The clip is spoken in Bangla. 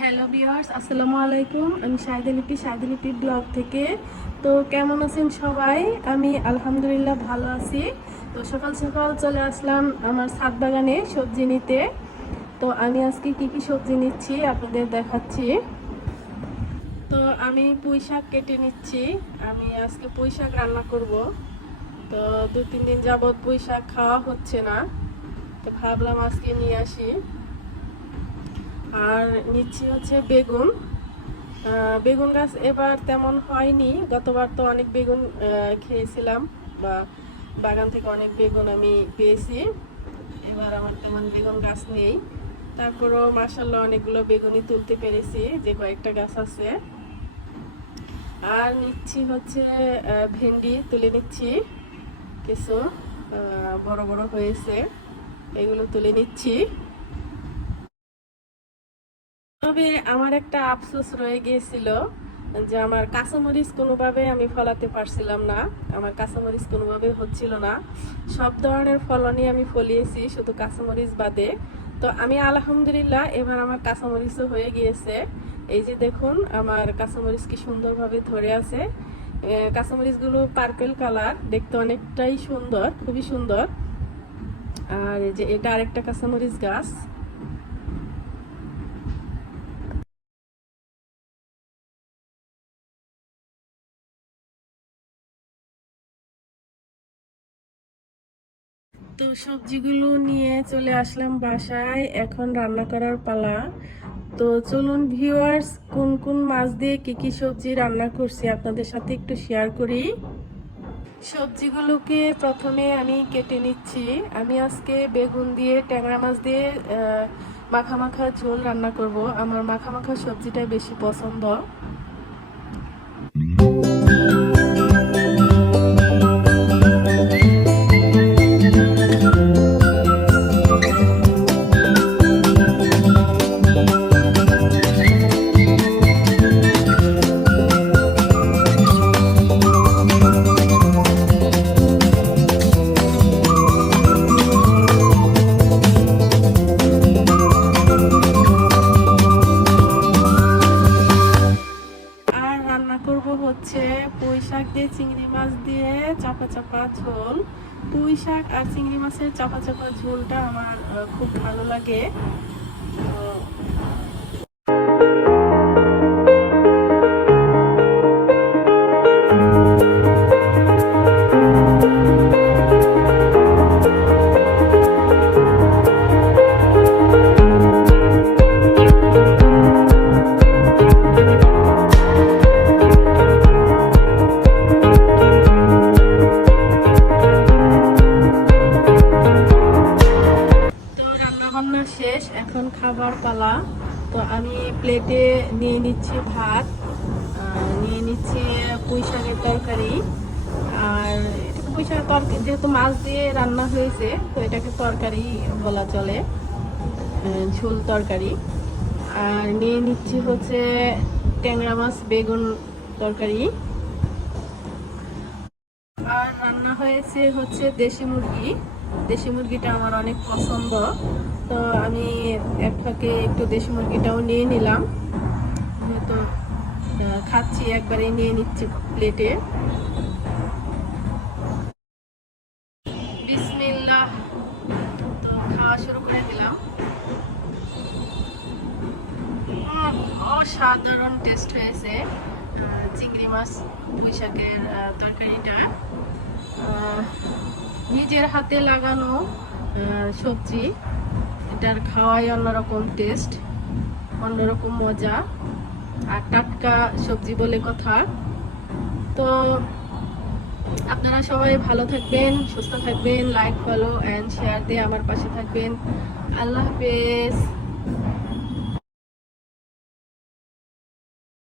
হ্যালো ভিউয়ার্স, আসসালামু আলাইকুম। আমি শাহিদা লিপি ব্লগ থেকে। তো কেমন আছেন সবাই? আমি আলহামদুলিল্লাহ ভালো আছি। তো সকাল সকাল চলে আসলাম আমার ছাদ বাগানে সবজি নিতে। তো আমি আজকে কি কি সবজি নিচ্ছি আপনাদের দেখাচ্ছি। তো আমি পুঁই শাক কেটে নিচ্ছি। আমি আজকে পুঁই শাক রান্না করব। তো 2-3 দিন যাবৎ পুঁই শাক খাওয়া হচ্ছে না, তো ভাবলাম আজকে নিয়ে আসি। আর নিচ্ছি হচ্ছে বেগুন। বেগুন গাছ এবার তেমন হয়নি, গতবার তো অনেক বেগুন খেয়েছিলাম, বা বাগান থেকে অনেক বেগুন আমি পেয়েছি। এবার আমার তেমন বেগুন গাছ নেই, তারপরও মাশাআল্লাহ অনেকগুলো বেগুনই তুলতে পেরেছি, যে কয়েকটা গাছ আছে। আর নিচ্ছি হচ্ছে ভেন্ডি তুলে নিচ্ছি, কিছু বড় বড় হয়েছে, এগুলো তুলে নিচ্ছি। তবে আমার একটা আফসোস রয়ে গিয়েছিল, যে আমার কাঁচামরিচ কোনোভাবে আমি ফলাতে পারছিলাম না। আমার কাঁচামরিচ কোনোভাবে হচ্ছিল না। সব ধরনের ফলনই আমি ফলিয়েছি, শুধু কাঁচামরিচ বাদে। তো আমি আলহামদুলিল্লাহ এবার আমার কাঁচামরিচও হয়ে গিয়েছে। এই যে দেখুন, আমার কাঁচামরিচ কি সুন্দরভাবে ধরে আছে। কাঁচামরিচগুলো পার্পেল কালার, দেখতে অনেকটাই সুন্দর, খুবই সুন্দর। আর এই যে এটা আরেকটা কাঁচামরিচ গাছ। তো সবজিগুলো নিয়ে চলে আসলাম বাসায়, এখন রান্না করার পালা। তো চলুন ভিউয়ার্স, কোন কোন মাছ দিয়ে কি কি সবজি রান্না করছি আপনাদের সাথে একটু শেয়ার করি। সবজিগুলোকে প্রথমে আমি কেটে নিচ্ছি। আমি আজকে বেগুন দিয়ে, ট্যাংরা মাছ দিয়ে মাখা মাখা ঝোল রান্না করব। আমার মাখা মাখা সবজিটাই বেশি পছন্দ। হচ্ছে পুঁই শাক দিয়ে চিংড়ি মাছ দিয়ে চাপা চাপা ঝোল। পুঁই শাক আর চিংড়ি মাছের চাপা চাপা ঝোলটা আমার খুব ভালো লাগে। শেষ, এখন খাবার পালা। তো আমি প্লেটে নিয়ে নিচ্ছি ভাত, নিয়ে নিচ্ছি পুঁই শাকের তরকারি। আর এটাকে পুঁই শাকের তরকারি, যেহেতু মাছ দিয়ে রান্না হয়েছে, তো এটাকে তরকারি বলা চলে, ঝোল তরকারি। আর নিয়ে নিচ্ছি হচ্ছে ট্যাংরা মাছ বেগুন তরকারি। আর রান্না হয়েছে হচ্ছে দেশি মুরগি। দেশি মুরগিটা আমার অনেক পছন্দ, তো আমি এক ফাঁকে একটু দেশি মুরগিটাও নিয়ে নিলাম, যেহেতু খাচ্ছি একবারে নিয়ে নিচ্ছি প্লেটে। বিসমিল্লাহ, তো খাওয়া শুরু করে দিলাম। অসাধারণ টেস্ট হয়েছে চিংড়ি মাছ পুঁই শাকের তরকারিটা। নিজের হাতে লাগানো সবজি, এটার খাওয়াই অন্যরকম টেস্ট, অন্যরকম মজা। আর টাটকা সবজি বলে কথা। তো আপনারা সবাই ভালো থাকবেন, সুস্থ থাকবেন, লাইক ফলো অ্যান্ড শেয়ার দিয়ে আমার পাশে থাকবেন। আল্লাহ হাফেজ।